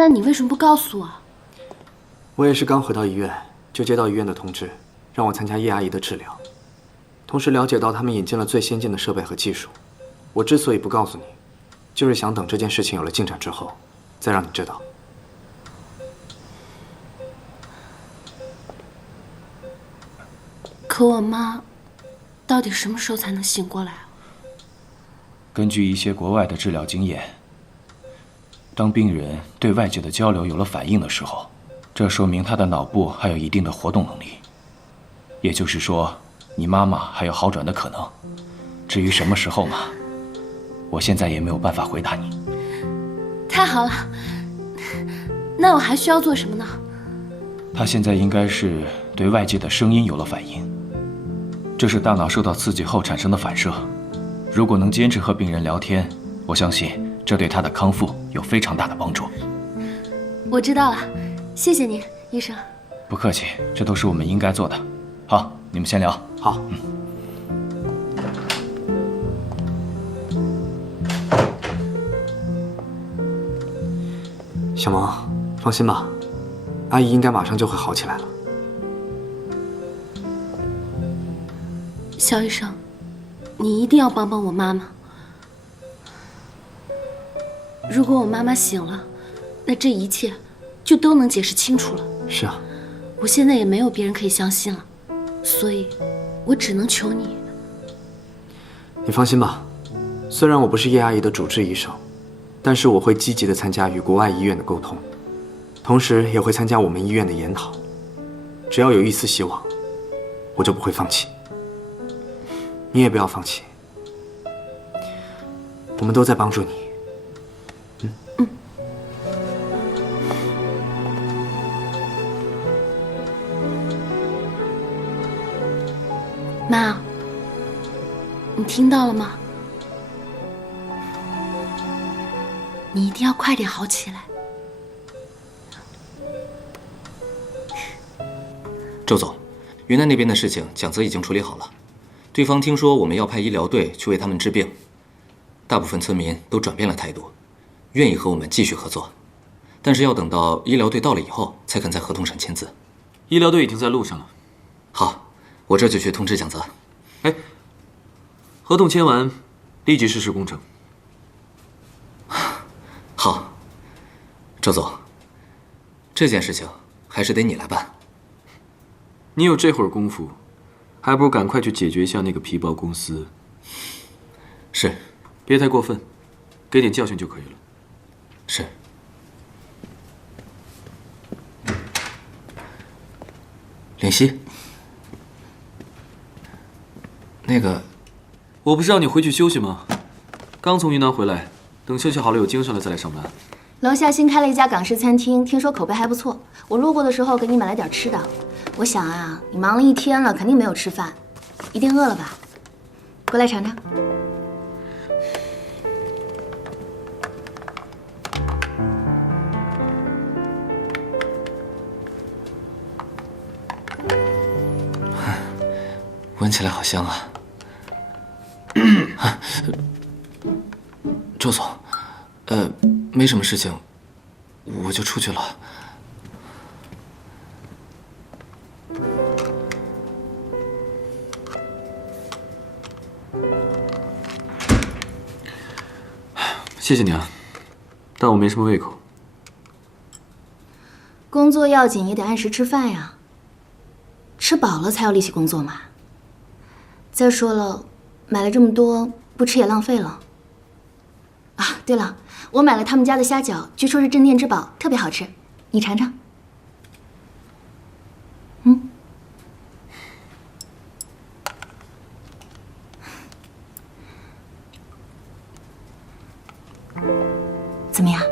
那你为什么不告诉我？我也是刚回到医院，就接到医院的通知，让我参加叶阿姨的治疗。同时了解到他们引进了最先进的设备和技术。我之所以不告诉你，就是想等这件事情有了进展之后，再让你知道。可我妈，到底什么时候才能醒过来啊？根据一些国外的治疗经验，当病人对外界的交流有了反应的时候，这说明他的脑部还有一定的活动能力。也就是说，你妈妈还有好转的可能。至于什么时候嘛，我现在也没有办法回答你。太好了，那我还需要做什么呢？他现在应该是对外界的声音有了反应，这是大脑受到刺激后产生的反射。如果能坚持和病人聊天，我相信这对他的康复有非常大的帮助。我知道了，谢谢你，医生。不客气，这都是我们应该做的。好，你们先聊。好。小萌，放心吧，阿姨应该马上就会好起来了。肖医生，你一定要帮帮我妈妈。如果我妈妈醒了，那这一切就都能解释清楚了。是啊，我现在也没有别人可以相信了，所以，我只能求你。你放心吧，虽然我不是叶阿姨的主治医生，但是我会积极地参加与国外医院的沟通，同时也会参加我们医院的研讨。只要有一丝希望，我就不会放弃。你也不要放弃，我们都在帮助你。妈，你听到了吗？你一定要快点好起来。周总，云南那边的事情，蒋泽已经处理好了。对方听说我们要派医疗队去为他们治病，大部分村民都转变了态度，愿意和我们继续合作。但是要等到医疗队到了以后，才肯在合同上签字。医疗队已经在路上了。好，我这就去通知蒋泽。哎，合同签完，立即实施工程。好，周总，这件事情还是得你来办。你有这会儿功夫，还不如赶快去解决一下那个皮包公司。是，别太过分，给点教训就可以了。是。林夕，那个，我不是让你回去休息吗？刚从云南回来，等休息好了有精神了再来上班。楼下新开了一家港式餐厅，听说口碑还不错。我路过的时候给你买了点吃的。我想啊，你忙了一天了，肯定没有吃饭，一定饿了吧？过来尝尝。闻起来好香啊！周总，没什么事情，我就出去了。谢谢你啊，但我没什么胃口。工作要紧也得按时吃饭呀，吃饱了才有力气工作嘛。再说了，买了这么多，不吃也浪费了。啊，对了，我买了他们家的虾饺，据说是镇店之宝，特别好吃，你尝尝。怎么样？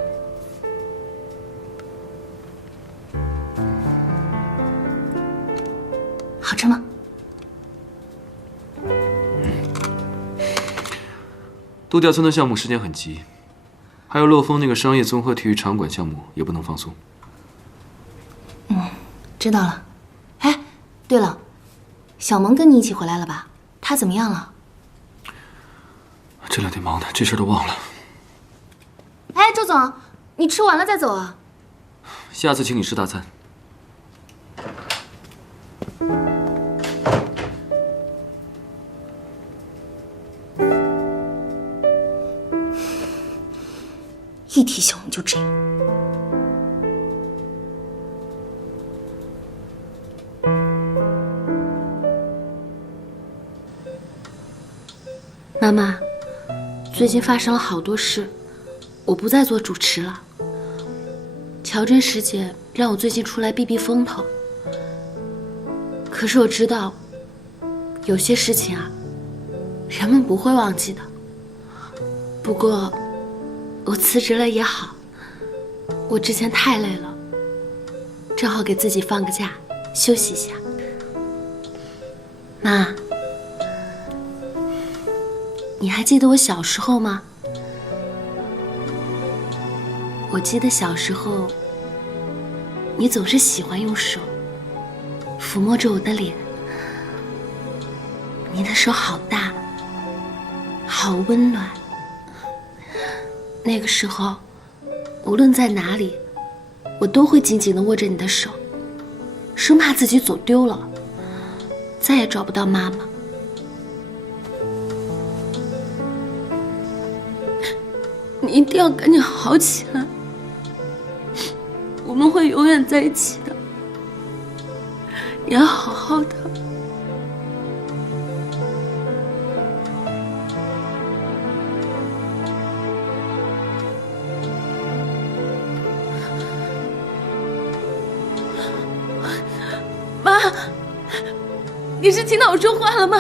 好吃吗？度假村的项目时间很急，还有乐丰那个商业综合体育场馆项目也不能放松。知道了。哎，对了，小萌跟你一起回来了吧？她怎么样了？这两天忙的，这事都忘了。哎，周总，你吃完了再走啊！下次请你吃大餐。一提小红就这样。妈妈，最近发生了好多事，我不再做主持了。乔真师姐让我最近出来避避风头。可是我知道，有些事情啊，人们不会忘记的。不过，我辞职了也好，我之前太累了，正好给自己放个假，休息一下。妈，你还记得我小时候吗？我记得小时候，你总是喜欢用手抚摸着我的脸，你的手好大，好温暖。那个时候，无论在哪里，我都会紧紧地握着你的手，生怕自己走丢了，再也找不到妈妈。你一定要赶紧好起来，我们会永远在一起的。你要好好的。妈，你是听到我说话了吗？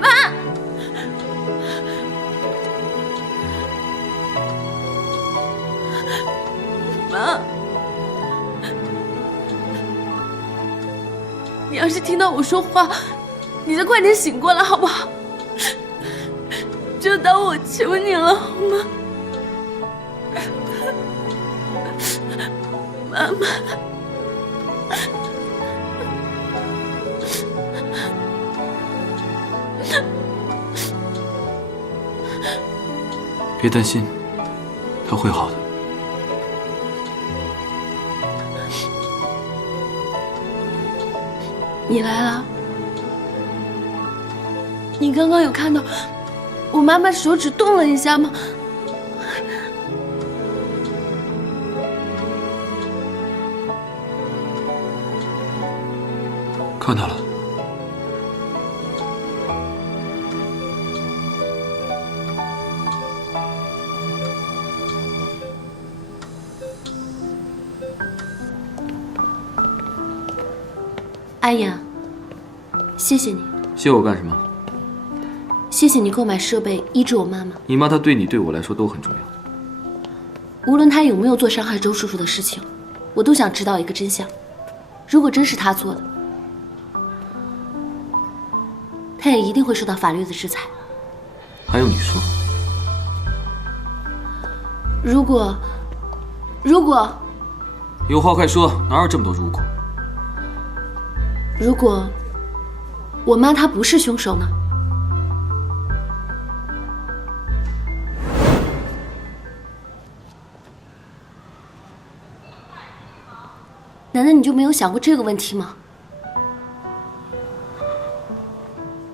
妈。妈，你要是听到我说话，你就快点醒过来好不好？就当我求你了好吗？妈妈，别担心，他会好的。你来了。你刚刚有看到我妈妈手指动了一下吗？看到了。阿言，谢谢你，谢我干什么？谢谢你购买设备医治我妈妈。你妈她对你对我来说都很重要。无论她有没有做伤害周叔叔的事情，我都想知道一个真相。如果真是她做的，她也一定会受到法律的制裁。还用你说？如果有话快说，哪有这么多如果？如果我妈她不是凶手呢？难道你就没有想过这个问题吗？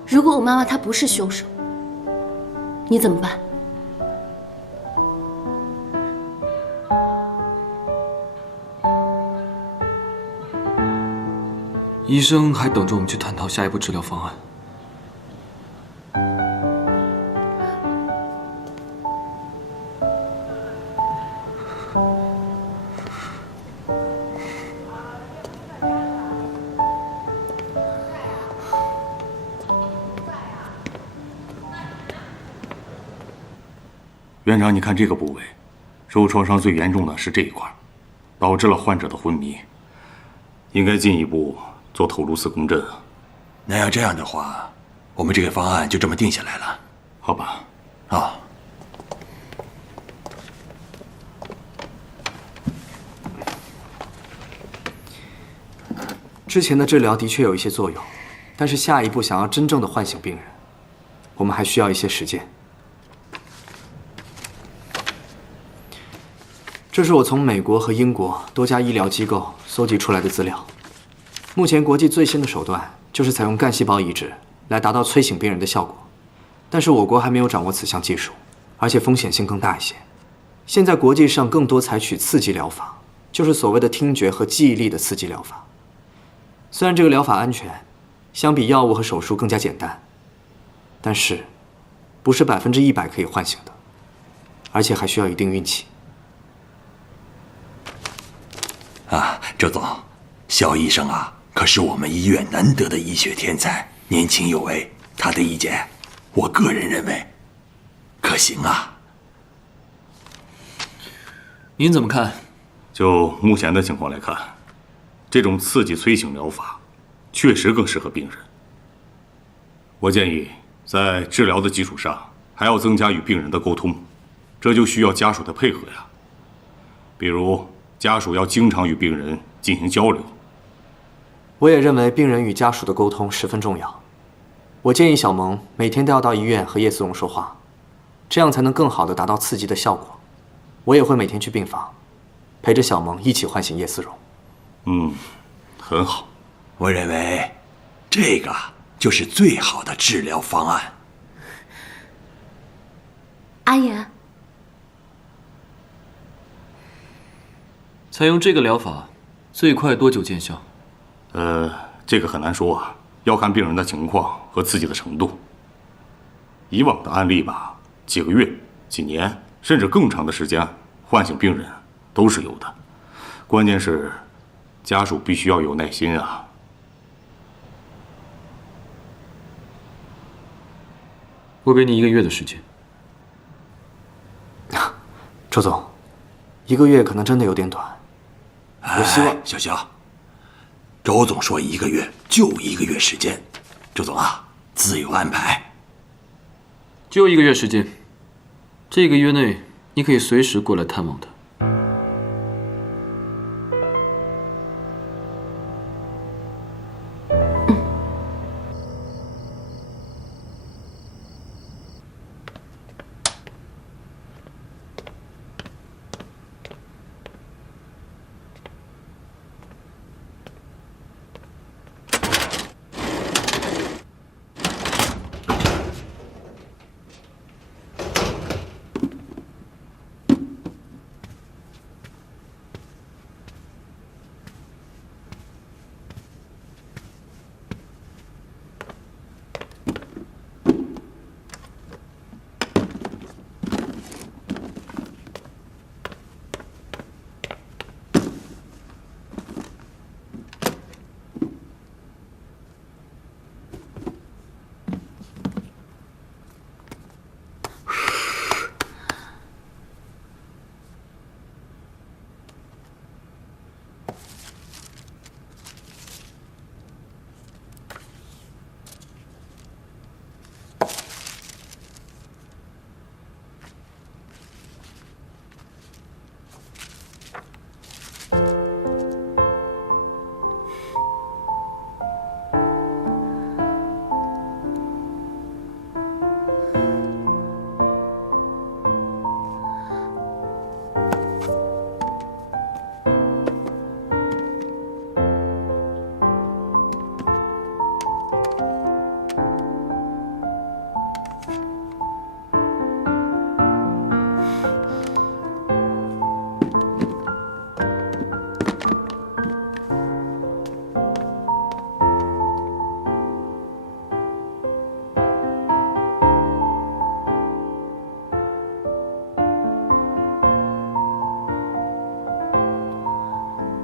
如果我妈妈她不是凶手，你怎么办？医生还等着我们去探讨下一步治疗方案。院长，你看这个部位，受创伤最严重的是这一块，导致了患者的昏迷，应该进一步做头颅丝共振。那要这样的话，我们这个方案就这么定下来了，好吧？啊。之前的治疗的确有一些作用，但是下一步想要真正的唤醒病人，我们还需要一些时间。这是我从美国和英国多家医疗机构搜集出来的资料。目前国际最新的手段就是采用干细胞移植来达到催醒病人的效果，但是我国还没有掌握此项技术，而且风险性更大一些。现在国际上更多采取刺激疗法，就是所谓的听觉和记忆力的刺激疗法。虽然这个疗法安全，相比药物和手术更加简单，但是不是100%可以唤醒的，而且还需要一定运气。啊，周总，肖医生啊，可是我们医院难得的医学天才，年轻有为，他的意见，我个人认为可行啊。您怎么看？就目前的情况来看，这种刺激催醒疗法确实更适合病人。我建议在治疗的基础上，还要增加与病人的沟通，这就需要家属的配合呀。比如家属要经常与病人进行交流。我也认为病人与家属的沟通十分重要。我建议小萌每天都要到医院和叶思荣说话，这样才能更好地达到刺激的效果。我也会每天去病房，陪着小萌一起唤醒叶思荣。很好。我认为这个就是最好的治疗方案。阿言，采用这个疗法，最快多久见效？这个很难说啊，要看病人的情况和刺激的程度。以往的案例吧，几个月、几年，甚至更长的时间唤醒病人都是有的。关键是家属必须要有耐心啊。我给你1个月的时间。周总，1个月可能真的有点短。我希望小肖，周总说1个月就1个月时间，周总啊，自有安排。就1个月时间，这个月内你可以随时过来探望他。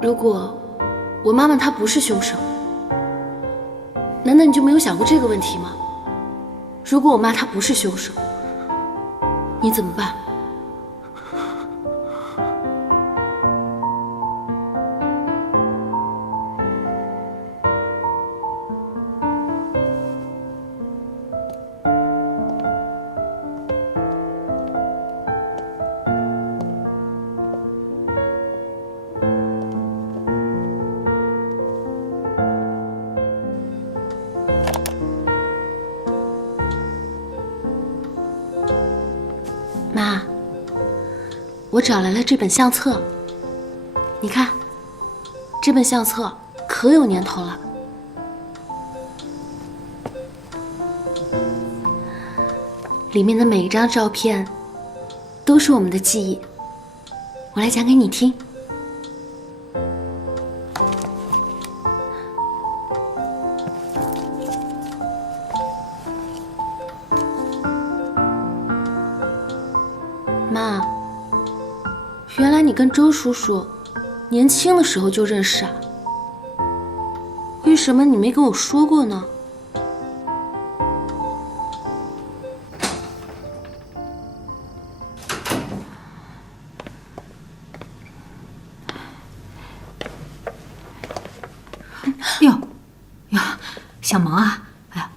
如果我妈妈她不是凶手，难道你就没有想过这个问题吗？如果我妈她不是凶手，你怎么办？妈，我找来了这本相册，你看，这本相册可有年头了。里面的每一张照片都是我们的记忆，我来讲给你听。妈，原来你跟周叔叔年轻的时候就认识啊？为什么你没跟我说过呢？哟，小萌啊，哎呀，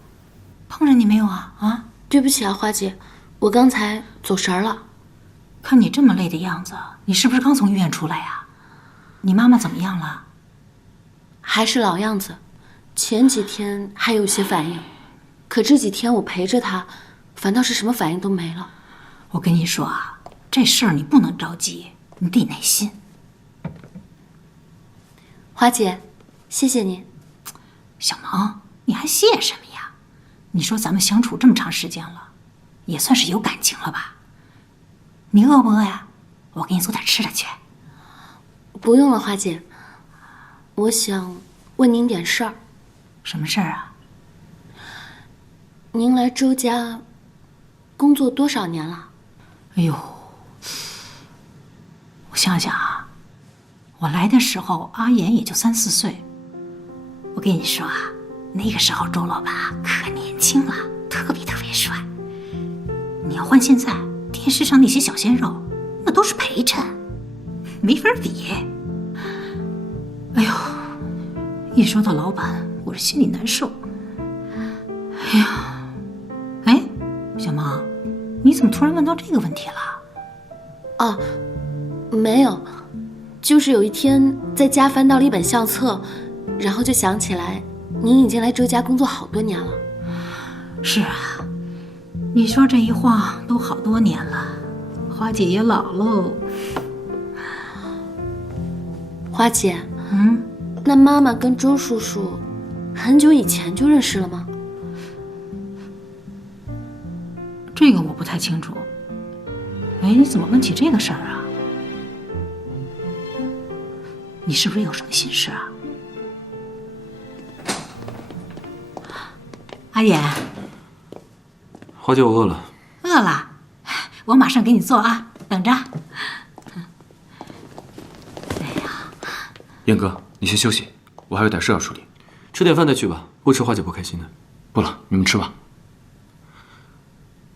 碰着你没有啊？啊，对不起啊，花姐，我刚才走神了。看你这么累的样子，你是不是刚从医院出来呀？你妈妈怎么样了？还是老样子，前几天还有些反应，可这几天我陪着她，反倒是什么反应都没了。我跟你说啊，这事儿你不能着急，你得耐心。花姐，谢谢你。小萌，你还谢什么呀？你说咱们相处这么长时间了，也算是有感情了吧？你饿不饿呀？我给你做点吃的去。不用了，花姐。我想问您点事儿。什么事儿啊？您来周家工作多少年了？哎呦，我想想啊，我来的时候阿言也就3、4岁。我跟你说啊，那个时候周老板可年轻了，特别帅。你要换现在，电视上那些小鲜肉，那都是陪衬，没法比。哎呦，一说到老板，我这心里难受。哎呀，哎，小萌，你怎么突然问到这个问题了？啊，没有，就是有一天在家翻到了一本相册，然后就想起来您已经来周家工作好多年了。是啊，你说这一晃都好多年了，花姐也老喽。花姐，那妈妈跟周叔叔很久以前就认识了吗？这个我不太清楚。哎，你怎么问起这个事儿啊？你是不是有什么心事啊？阿言，花姐，我饿了。饿了，我马上给你做啊，等着。燕哥，你先休息，我还有点事要处理。吃点饭再去吧，不吃花姐不开心的。不了，你们吃吧。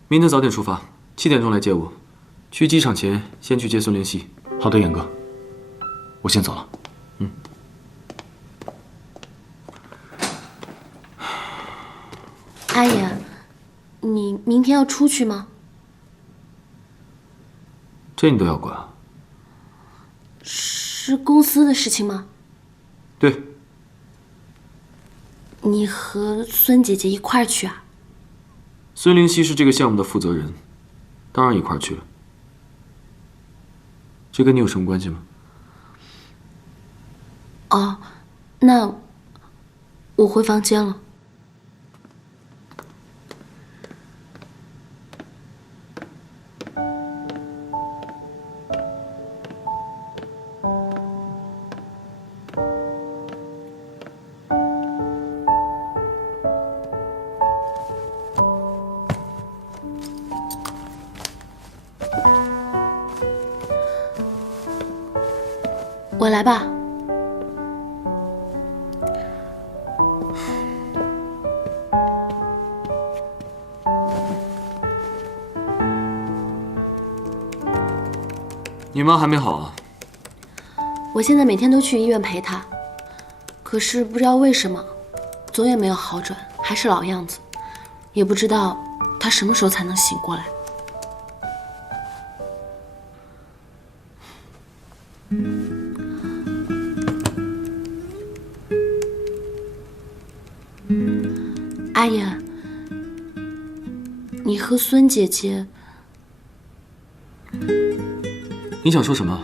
明天早点出发，7点钟来接我。去机场前先去接孙灵溪。好的，燕哥，我先走了。阿言，你明天要出去吗？这你都要管？是公司的事情吗？对。你和孙姐姐一块儿去啊？孙灵溪是这个项目的负责人，当然一块儿去了。这跟你有什么关系吗？哦，那我回房间了。我来吧。你妈还没好啊？我现在每天都去医院陪她，可是不知道为什么，总也没有好转，还是老样子。也不知道她什么时候才能醒过来。阿言，你和孙姐姐你想说什么？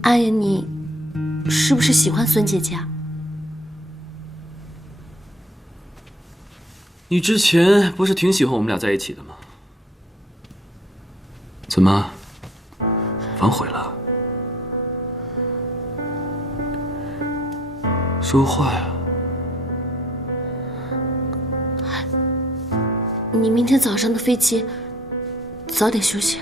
阿言，你是不是喜欢孙姐姐啊？你之前不是挺喜欢我们俩在一起的吗？怎么，反悔了？说话呀！你明天早上的飞机，早点休息。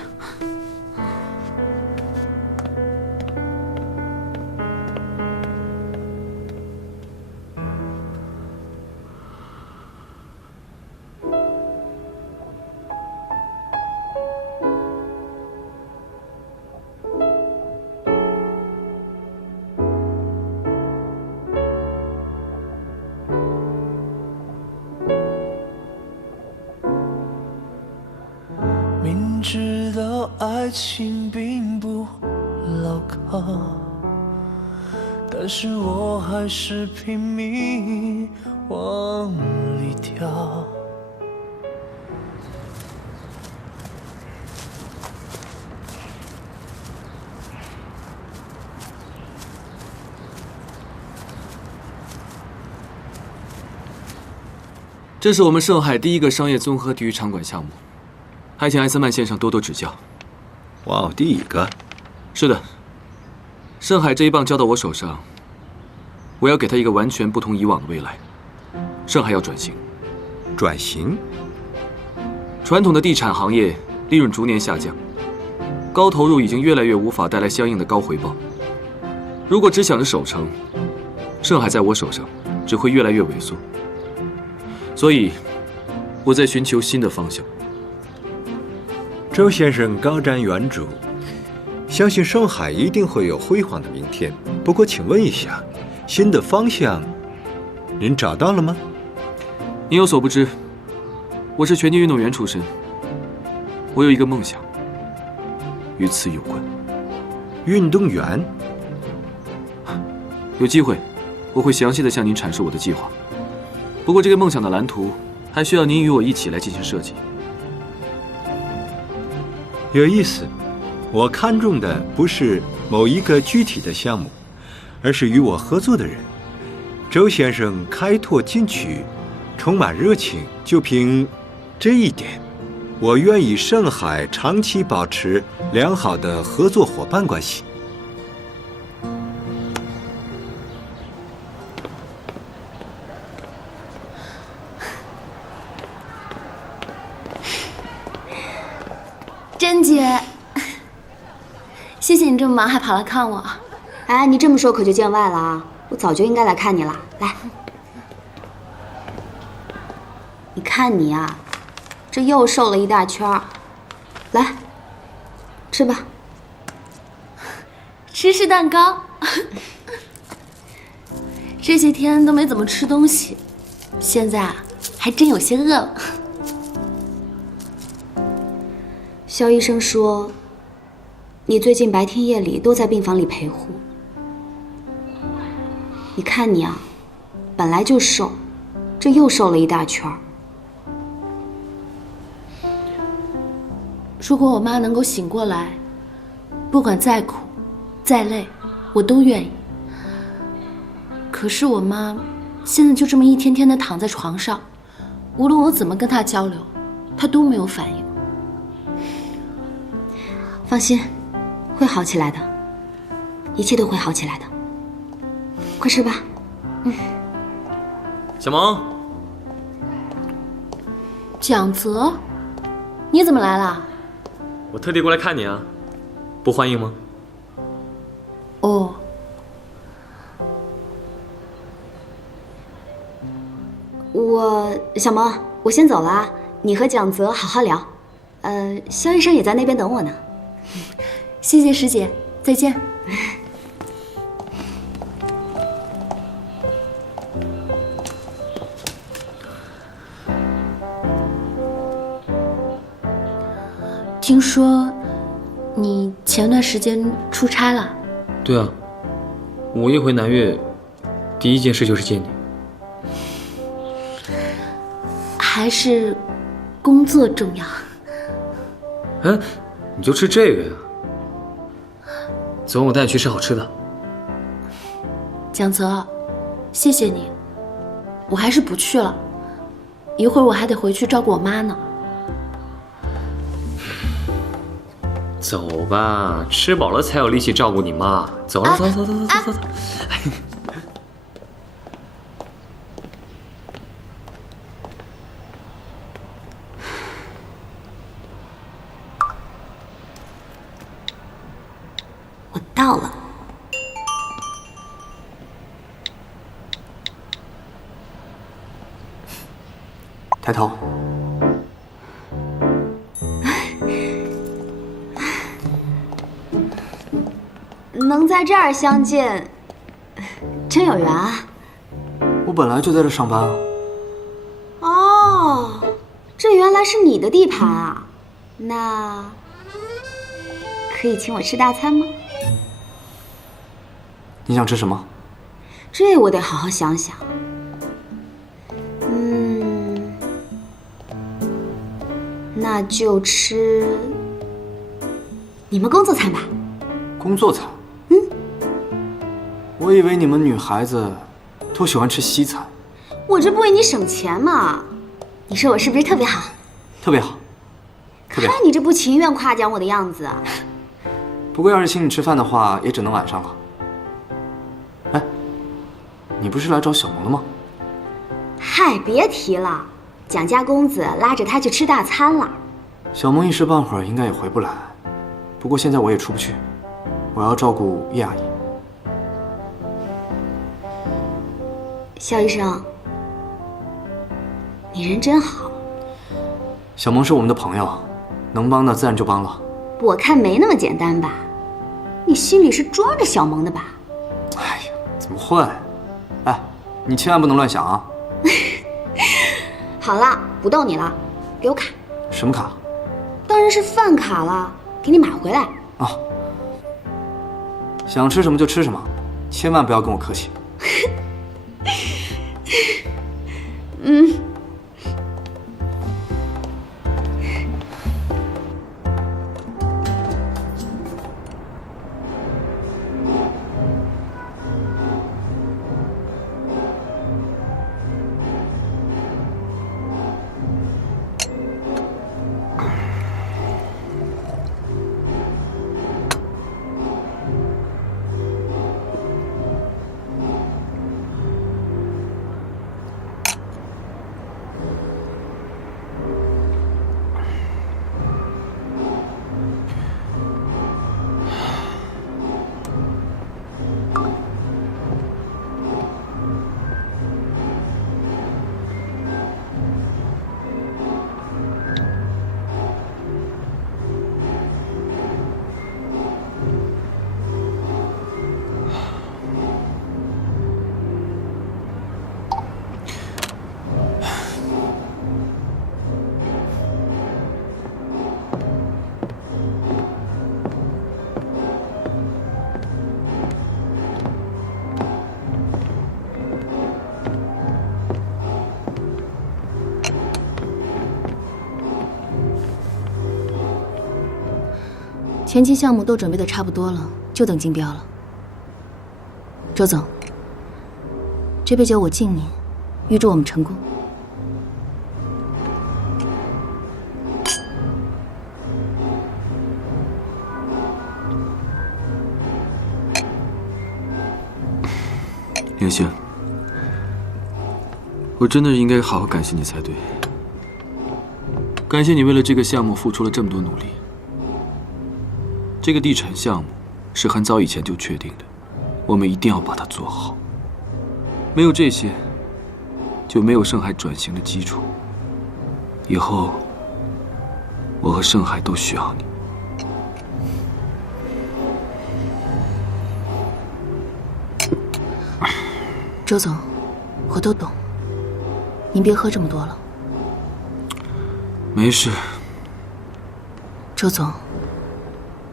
明知道爱情并不牢靠，但是我还是拼命往里跳。这是我们盛海第一个商业综合体育场馆项目，还请艾森曼先生多多指教。哇，第一个？是的，盛海这一棒交到我手上，我要给他一个完全不同以往的未来。盛海要转型。转型？传统的地产行业利润逐年下降，高投入已经越来越无法带来相应的高回报。如果只想着守成，盛海在我手上只会越来越萎缩。所以，我在寻求新的方向。周先生高瞻远瞩，相信盛海一定会有辉煌的明天。不过，请问一下，新的方向您找到了吗？您有所不知，我是拳击运动员出身，我有一个梦想，与此有关。运动员？有机会，我会详细的向您阐述我的计划。不过，这个梦想的蓝图还需要您与我一起来进行设计。有意思，我看重的不是某一个具体的项目，而是与我合作的人。周先生开拓进取，充满热情，就凭这一点，我愿与盛海长期保持良好的合作伙伴关系。珍姐，谢谢你这么忙还跑来看我。哎，你这么说可就见外了啊！我早就应该来看你了。来，你看你啊，这又瘦了一大圈儿。来，吃吧。芝士蛋糕。这些天都没怎么吃东西，现在啊，还真有些饿了。肖医生说，你最近白天夜里都在病房里陪护。你看你啊，本来就瘦，这又瘦了一大圈儿。如果我妈能够醒过来，不管再苦、再累，我都愿意。可是我妈现在就这么一天天的躺在床上，无论我怎么跟她交流，她都没有反应。放心，会好起来的，一切都会好起来的。快吃吧。小萌，蒋泽，你怎么来了？我特地过来看你啊，不欢迎吗？哦，小萌，我先走了啊，你和蒋泽好好聊。肖医生也在那边等我呢。谢谢师姐，再见。听说你前段时间出差了？对啊，我一回南岳，第一件事就是见你。还是工作重要。哎，你就吃这个呀？走，我带你去吃好吃的。蒋泽，谢谢你，我还是不去了，一会儿我还得回去照顾我妈呢。走吧，吃饱了才有力气照顾你妈。走了，走。我到了。抬头。能在这儿相见，真有缘啊！我本来就在这上班啊。哦，这原来是你的地盘啊！那可以请我吃大餐吗？你想吃什么？这我得好好想想。那就吃你们工作餐吧。工作餐？我以为你们女孩子都喜欢吃西餐。我这不为你省钱吗？你说我是不是特别好？特别好，特别好。看你这不情愿夸奖我的样子。不过要是请你吃饭的话，也只能晚上了。哎，你不是来找小萌的吗？嗨，别提了，蒋家公子拉着他去吃大餐了。小萌一时半会儿应该也回不来，不过现在我也出不去，我要照顾叶阿姨。肖医生，你人真好。小萌是我们的朋友，能帮的自然就帮了。我看没那么简单吧？你心里是装着小萌的吧？哎呀，怎么会？哎，你千万不能乱想啊！好了，不逗你了，给我卡。什么卡？当然是饭卡了，给你买回来。啊，想吃什么就吃什么，千万不要跟我客气。前期项目都准备的差不多了，就等竞标了。周总，这杯酒我敬你，预祝我们成功。叶星，我真的应该好好感谢你才对。感谢你为了这个项目付出了这么多努力。这个地产项目是很早以前就确定的，我们一定要把它做好。没有这些，就没有盛海转型的基础。以后，我和盛海都需要你。周总，我都懂，您别喝这么多了。没事。周总，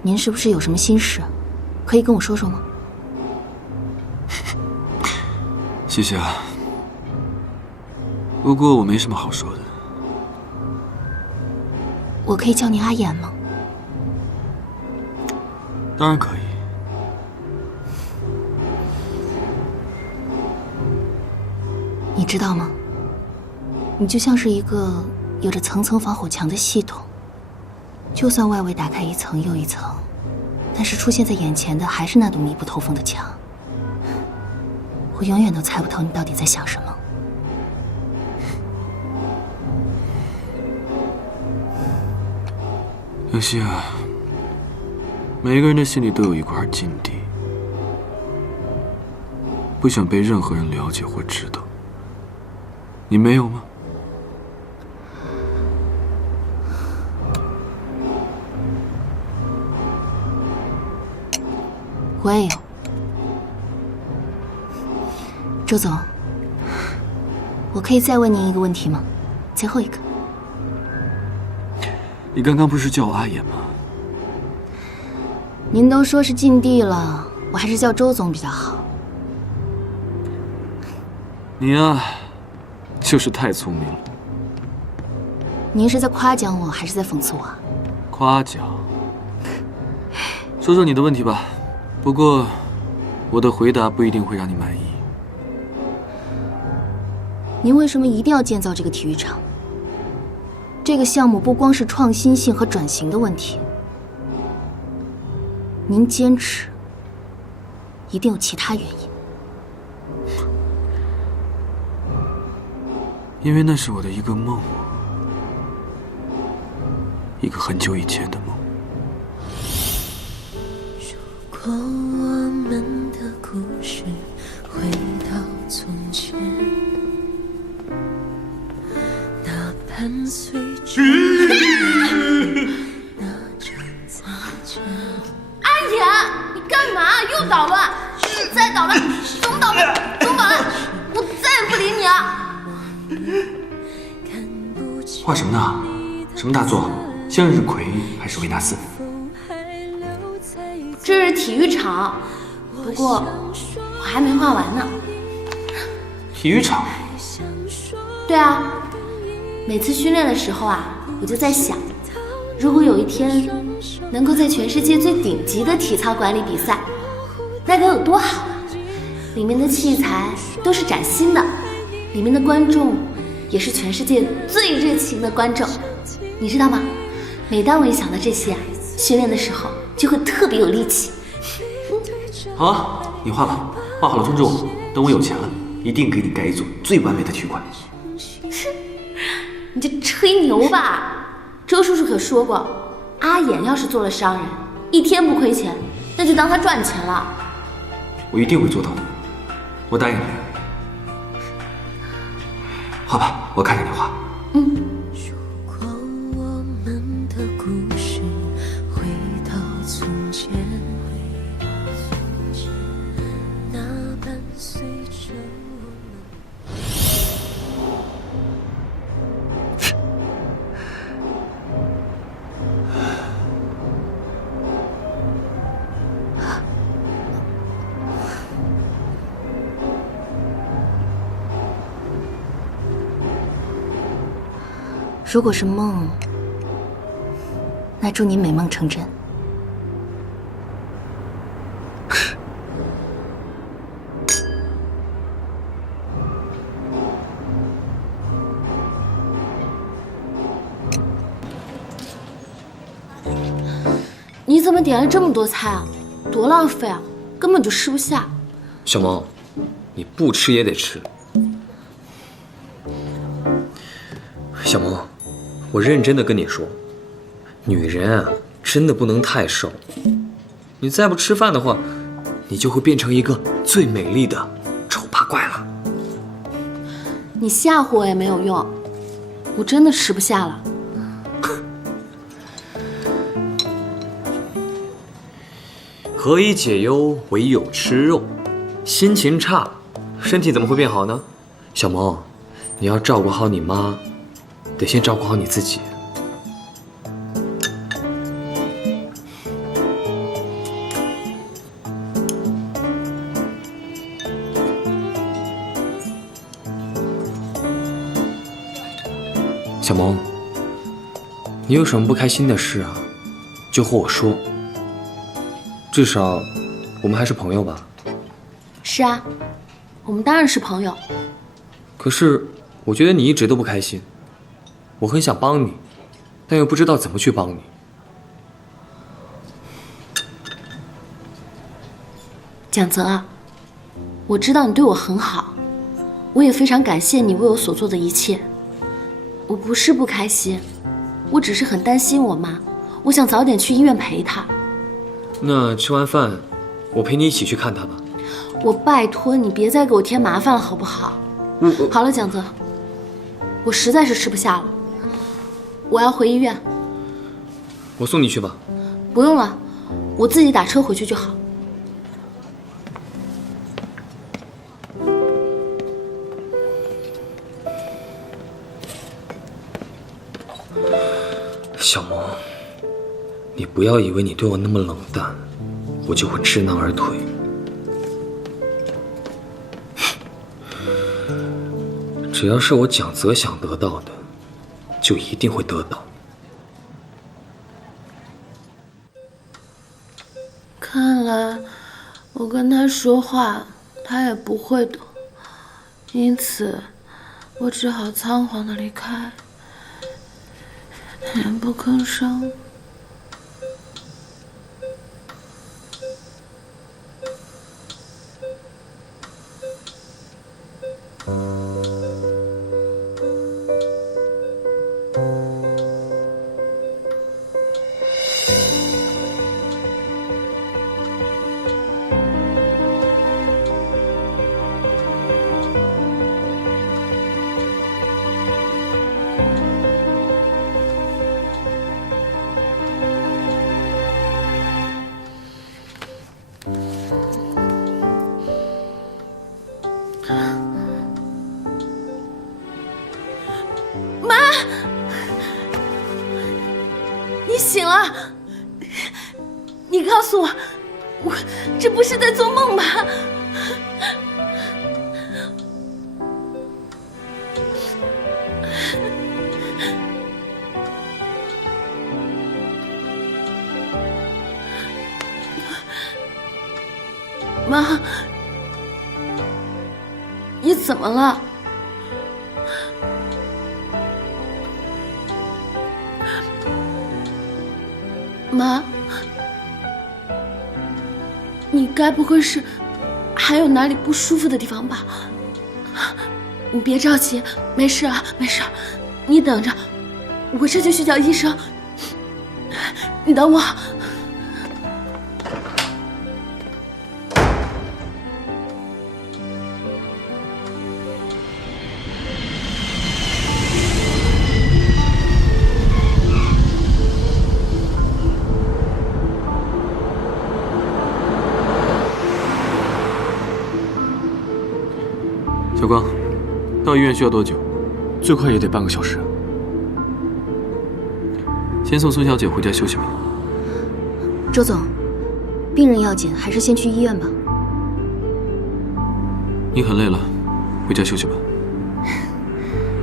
您是不是有什么心事，可以跟我说说吗？谢谢啊。不过我没什么好说的，我可以叫你阿言吗？当然可以。你知道吗？你就像是一个有着层层防火墙的系统，就算外围打开一层又一层，但是出现在眼前的还是那堵密不透风的墙。我永远都猜不透你到底在想什么。영熙啊，每个人的心里都有一块禁地，不想被任何人了解或知道。你没有吗？我也有。周总，我可以再问您一个问题吗？最后一个。你刚刚不是叫我阿言吗？您都说是禁地了，我还是叫周总比较好。你啊，就是太聪明了。您是在夸奖我，还是在讽刺我？夸奖。说说你的问题吧，不过我的回答不一定会让你满意。您为什么一定要建造这个体育场？这个项目不光是创新性和转型的问题，您坚持一定有其他原因。因为那是我的一个梦，一个很久以前的梦。如果我们的故事回到从前，那伴随着那张再见。阿言，你干嘛？又捣乱！再捣乱，总捣乱，总捣乱！我再也不理你了。画什么呢？什么大作？向日葵还是维纳斯？这是体育场，不过我还没画完呢。体育场？对啊，每次训练的时候啊，我就在想，如果有一天能够在全世界最顶级的体操馆里比赛，那该有多好啊！里面的器材都是崭新的，里面的观众也是全世界最热情的观众，你知道吗？每当我一想到这些啊，训练的时候就会特别有力气。好啊，你画吧，画好了通知我，等我有钱了，一定给你盖一座最完美的体育馆。你这吹牛吧？周叔叔可说过，阿言要是做了商人，一天不亏钱，那就当他赚钱了。我一定会做到的，我答应你。画吧，我看着你画。嗯。如果我们的故事回到从前，那伴随着我如果是梦，那祝您美梦成真。你怎么点了这么多菜啊？多浪费啊，根本就吃不下。小萌，你不吃也得吃。小萌，我认真的跟你说，女人啊，真的不能太瘦。你再不吃饭的话，你就会变成一个最美丽的丑八怪了。你吓唬我也没有用，我真的吃不下了。何以解忧，唯有吃肉。心情差，身体怎么会变好呢？小萌，你要照顾好你妈，得先照顾好你自己。小萌，你有什么不开心的事啊，就和我说。至少，我们还是朋友吧。是啊，我们当然是朋友。可是，我觉得你一直都不开心。我很想帮你，但又不知道怎么去帮你。蒋泽啊，我知道你对我很好，我也非常感谢你为我所做的一切。我不是不开心，我只是很担心我妈，我想早点去医院陪她。那吃完饭，我陪你一起去看她吧。我拜托你别再给我添麻烦了，好不好？好了，蒋泽，我实在是吃不下了，我要回医院。我送你去吧。不用了，我自己打车回去就好。小萌，你不要以为你对我那么冷淡，我就会知难而退。只要是我蒋泽想得到的，就一定会得到。看来我跟他说话，他也不会懂，因此我只好仓皇的离开，言不吭声。你醒了，你告诉我，我这不是在做梦吧？妈，你怎么了？妈，你该不会是还有哪里不舒服的地方吧？你别着急，没事啊，没事，你等着，我这就去叫医生。你等我。小刚，到医院需要多久？最快也得半个小时。先送孙小姐回家休息吧。周总，病人要紧，还是先去医院吧。你很累了，回家休息吧。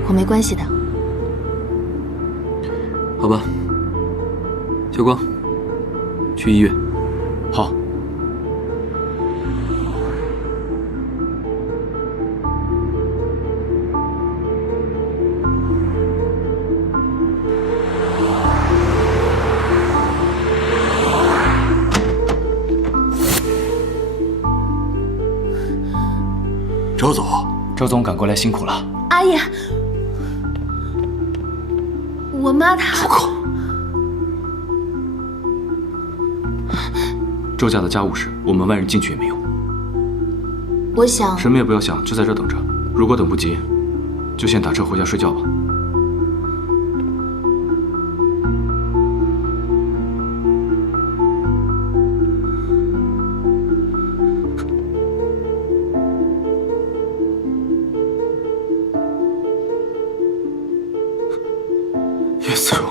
我没关系的。好吧，小光，去医院。好。周总，周总赶过来辛苦了。阿姨，我妈她……出口。周家的家务事，我们外人进去也没用。我想什么也不要想，就在这等着。如果等不及，就先打车回家睡觉吧。叶思荣，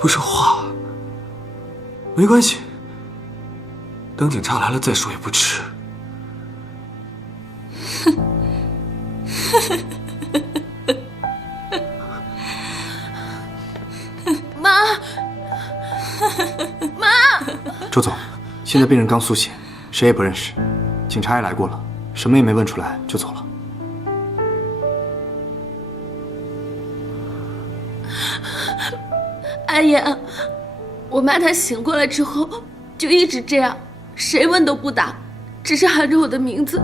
不说话，没关系，等警察来了再说也不迟。妈，妈！周总，现在病人刚苏醒，谁也不认识，警察也来过了，什么也没问出来就走了。阿言，我妈她醒过来之后就一直这样，谁问都不答，只是喊着我的名字。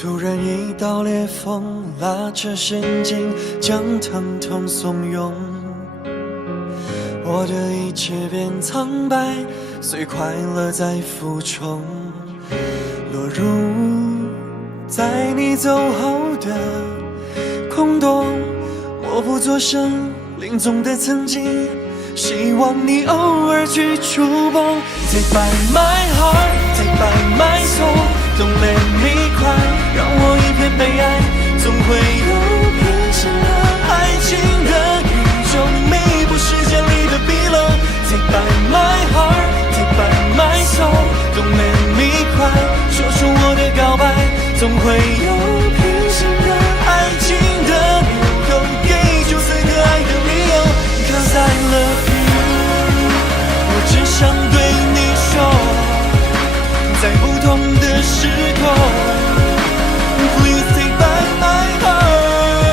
突然一道裂缝拉扯神经，将疼痛怂恿，我的一切变苍白，随快乐在浮冲，落入在你走后的空洞，默不作声，林中的曾经，希望你偶尔去触碰。Take by my heart, take by my soul, don't let me cry， 让我一片悲哀，总会有平行的爱情的宇宙，弥补时间里的纰漏。Take by my heart, take by my soul, don't let me cry， 说出我的告白，总会有平行的爱情的流动，给出3个爱的理由。Cause I love you， 我只想对你说，在不同的时空 Please take by my heart，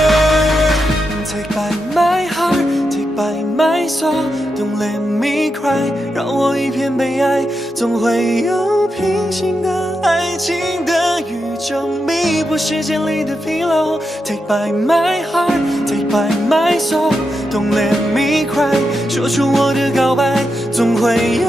Take by my heart， take by my soul， Don't let me cry， 让我一片悲哀，总会有平行的爱情的宇宙，弥补时间里的纰漏。 Take by my heart， take by my soul， Don't let me cry， 说出我的告白，总会有